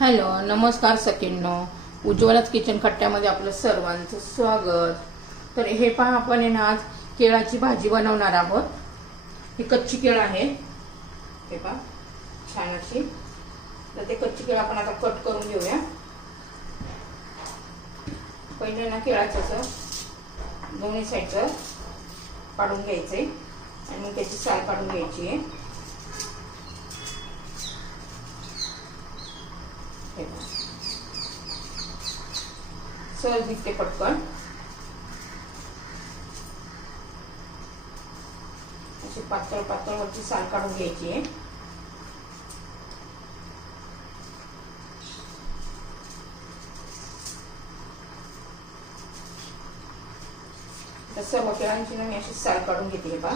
Hello नमस्कार सकिन्नो उज्ज्वलाच kitchen खट्ट्यामध्ये आपलं सर्वांचं स्वागत. तर हे पहा आपण आहे ना आज केळाची भाजी बनवणार आहोत. ही कच्ची केळ आहे. हे पहा छान अशी. तर ते कच्ची केळ आपण आता कट करून घेऊया. पहिले ना केळाचं असं दोन्ही साईडचं काढून घ्यायचंय. आणि मग त्याची साल काढून घ्यायची आहे हे बघा. सहज निघते पटकन अशी पातळ पातळ वरची साल काढून घ्यायची आहे सर्व केळांची ना मी अशी साल काढून घेतली पा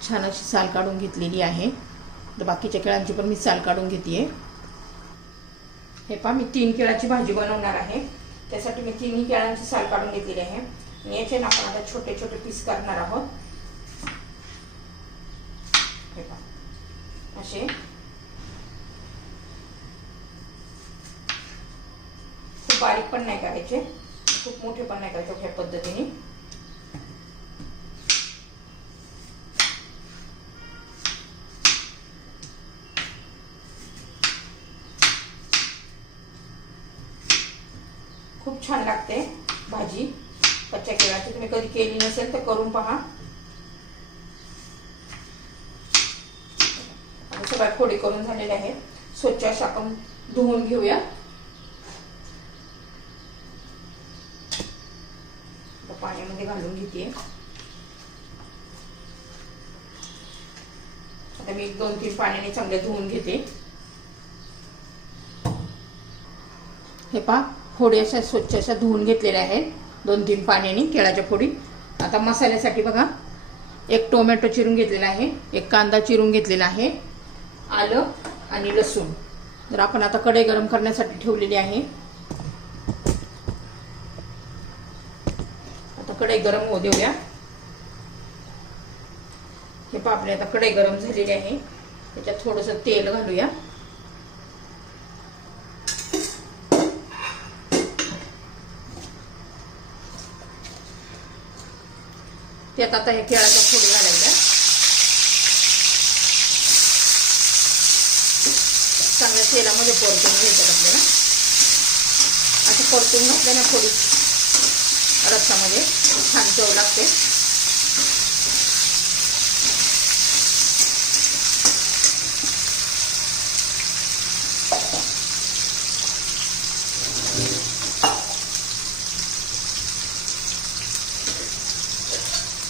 छान अशी साल काढून घेतलेली आहे तर बाकीच्या केळांची पण मी साल काढून घेते हे पहा मी तीन केळाची भाजी बनवणार आहे त्यासाठी मी तिन्ही केळांची साल काढून घेतलेली आहे. आणि याचे ना आपण आता छोटे छोटे पीस करणार आहोत. हे असे. खूप बारीक पण नाही करायचे. खूप मोठे पण नाही करायचे ह्या पद्धतीने. छान लागते भाजी. कच्च्या केळाची तुम्ही कधी केली नसेल तर करून पहा. सगळ्या फोडी करून झालेल्या आहेत. स्वच्छ अशा आपण धुवून घेऊया. पाण्यामध्ये घालून घेते. आता मी एक दोन तीन पाण्याने चांगले धुवून घेते. हे पा फोडी अशा स्वच्छ अशा धुवून घेतलेल्या आहेत. दोन तीन पाण्याने केळाच्या फोडी. आता मसाल्यासाठी बघा एक टोमॅटो चिरून घेतलेला आहे एक कांदा चिरून घेतलेला आहे आलं आणि लसूण. तर आपण आता कढई गरम करण्यासाठी ठेवलेली आहे. आता कढई गरम होऊ देऊया. हे पापडे आता कढई गरम झालेली आहे. त्याच्यात थोडंसं तेल घालूया. त्यात आता हे केळाच्या फोड घालायचा. चांगल्या तेलामध्ये परतून घ्यायचं आपल्याला. असं परतून घातलं ना थोडी रसामध्ये छान चव लागते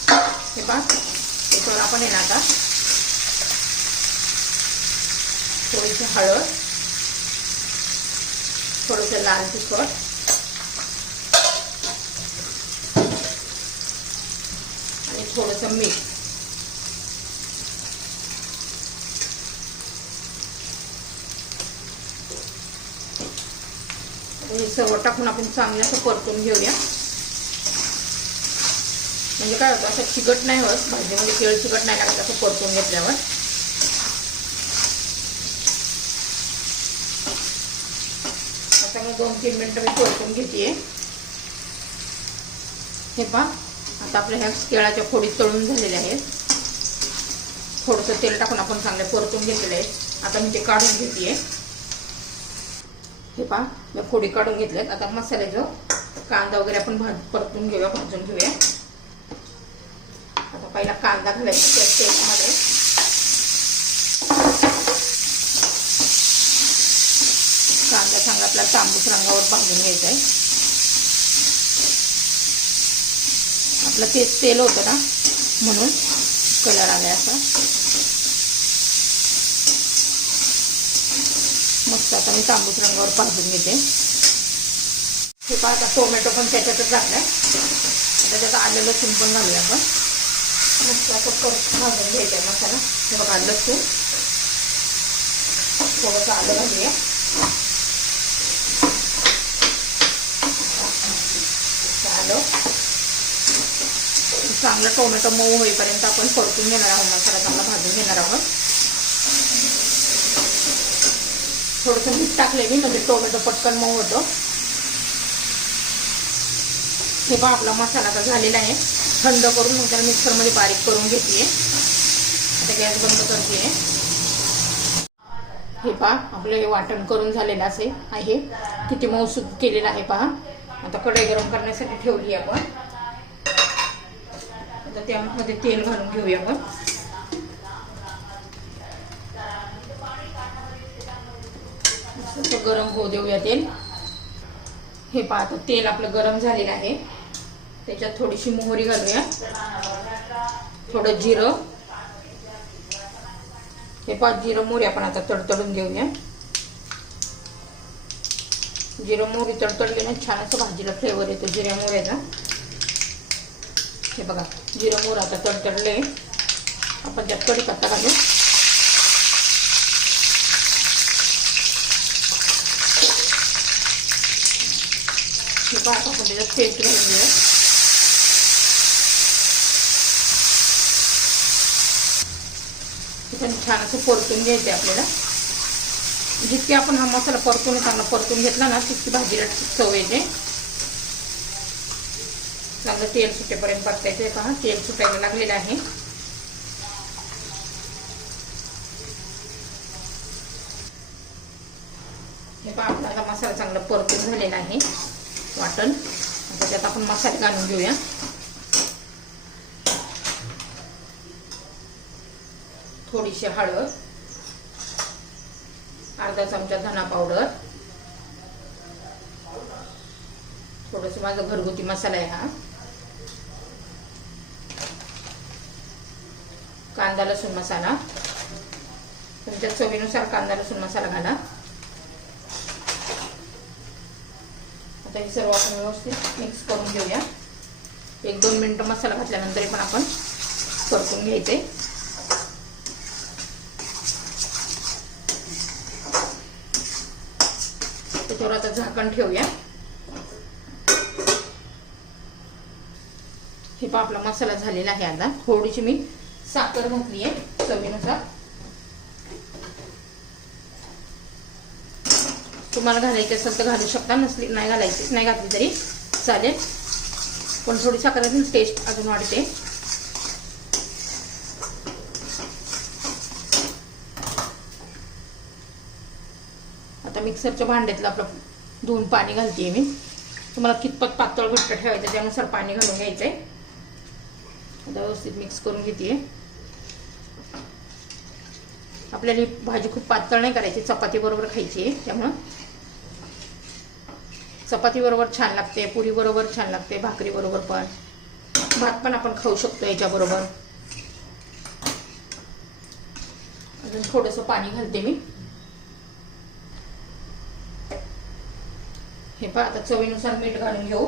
हे पहा याच्यावर आपण आहे ना आता. थोडीशी हळद थोडंसं लाल तिखट. आणि थोडंसं मीठ. हे सर्व टाकून आपण चांगलं असं परतून घेऊया. म्हणजे काय होतं असं चिकट नाही होत. भाजीमध्ये म्हणजे केळ चिकट नाही लागत असं परतून घेतल्यावर. आता मी दोन तीन मिनटं मी परतून घेते हे पहा आता आपल्या ह्या केळाच्या फोडी तळून झालेल्या आहेत. थोडंसं तेल टाकून आपण चांगले परतून घेतलेले आहेत. आता मी ते काढून घेते हे पहा मी फोडी काढून घेतल्यात. आता मसाल्याचं कांदा वगैरे आपण भाज परतून घेऊया भाजून घेऊया. पहिला कांदा घालायचा त्या तेलामध्ये. कांदा चांगला आपल्याला तांबूस रंगावर भाजून घ्यायचा आहे. आपलं तेच तेल होतं ना म्हणून कलर आलाय असा. मस्त आता मी तांबूस रंगावर भाजून घेते. हे पहा आता टोमॅटो पण त्याच्यातच घातलाय त्याच्यात आलेलं आलं लसूण पण घालूया आपण. मस्त असं परत भाजून घ्यायचा मसाला. हे बघा लसूण. थोडंसं आलं घालूया आलं चांगलं टोमॅटो मऊ होईपर्यंत आपण परतून घेणार आहोत. मसाला चांगला भाजून घेणार आहोत. थोडंसं मीठ टाकले मी म्हणजे टोमॅटो पटकन मऊ होतं. हे बा आपला मसाला तर झालेला आहे. थंड करून मग त्याला मिक्सरमध्ये बारीक करून घेते आता गॅस बंद करते. हे पहा आपलं हे वाटण करून झालेलं असे आहे. किती मौसूद केलेलं आहे पहा. आता कढई गरम करण्यासाठी ठेवली आपण. आता त्यामध्ये तेल घालून घेऊया आपण. गरम होऊ देऊया तेल. हे पहा आता तेल आपलं गरम झालेलं आहे. त्याच्यात थोडीशी मोहरी घालूया. थोडं जिरं. हे पाच जिरं मोहरी आपण आता तडतडून घेऊया. जिरं मोहरी तडतडली ना छान असं भाजीला फ्लेवर येतो जिऱ्या मोहऱ्याचा हे बघा जिरं मोहर आता तडतडले. आपण त्यात कढीपत्ता घालू. हे पाहता आपण त्याच्यात पेस्ट घालून घेऊया. पण छान असं परतून घ्यायचं आपल्याला. जितके आपण हा मसाला परतून चांगला परतून घेतला ना तितकी भाजीला चव येते. चांगलं तेल सुटेपर्यंत परतायचं पहा तेल सुटायला लागलेलं आहे. हे पहा आपला मसाला चांगला परतून झालेला आहे वाटण. आता त्यात आपण मसाले घालून घेऊया. थोडीशी हळद अर्धा चमचा धना पावडर थोडस माझा घरगुती मसाला आहे हा. कांदा लसूण मसाला. तुमच्या चवीनुसार कांदा लसूण मसाला घाला. आता हे सर्व आपण व्यवस्थित मिक्स करून घेऊया. एक दोन मिनटं मसाला घातल्यानंतर पण आपण परतून घ्यायचे त्याच्यावर आता झाकण ठेवूया. हे पहा आपला मसाला झालेला आहे आता. थोडीशी मी साखर घातली आहे चवीनुसार. तुम्हाला घालायची असेल तर घालू शकता नसली नाही घालायचीच नाही घातली तरी चालेल. पण थोडी साखर टेस्ट अजून वाढते. आता मिक्सरच्या भांड्यातलं आपलं धुवून पाणी घालते मी. तुम्हाला कितपत पातळ घट्ट ठेवायचं त्यानुसार पाणी घालून घ्यायचंय. आता व्यवस्थित मिक्स करून घेते आपल्याला ही भाजी खूप पातळ नाही करायची चपातीबरोबर खायची आहे त्यामुळं. चपातीबरोबर छान लागते पुरीबरोबर छान लागते भाकरीबरोबर पण. भात पण आपण खाऊ शकतो याच्याबरोबर. अजून थोडंसं पाणी घालते मी. हे पहा आता चवीनुसार मीठ घालून घेऊ.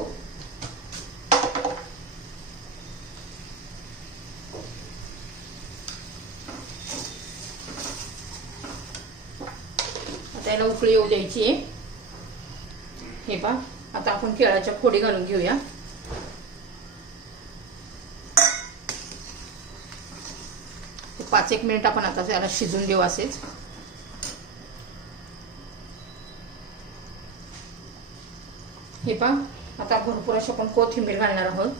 आता याला उकळी येऊ द्यायची. आहे हे पहा आता आपण केळाच्या फोडी घालून घेऊया. पाच एक मिनिट आपण आता त्याला शिजून देऊ असेच. हे पहा आता भरपूर अशी आपण कोथिंबीर घालणार आहोत.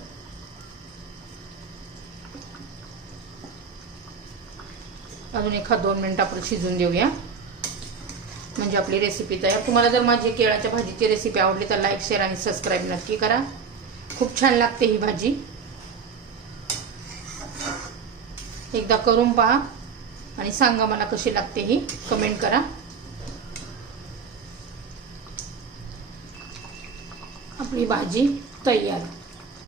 अजून एखाद दोन मिनिट आपण शिजून देऊया. म्हणजे आपली रेसिपी तयार. तुम्हाला जर माझी केळाच्या भाजीची रेसिपी आवडली तर लाईक शेअर आणि सबस्क्राईब नक्की करा. खूप छान लागते ही भाजी. एकदा करून पहा आणि सांगा मला कशी लागते ही. कमेंट करा. आपली भाजी तयार.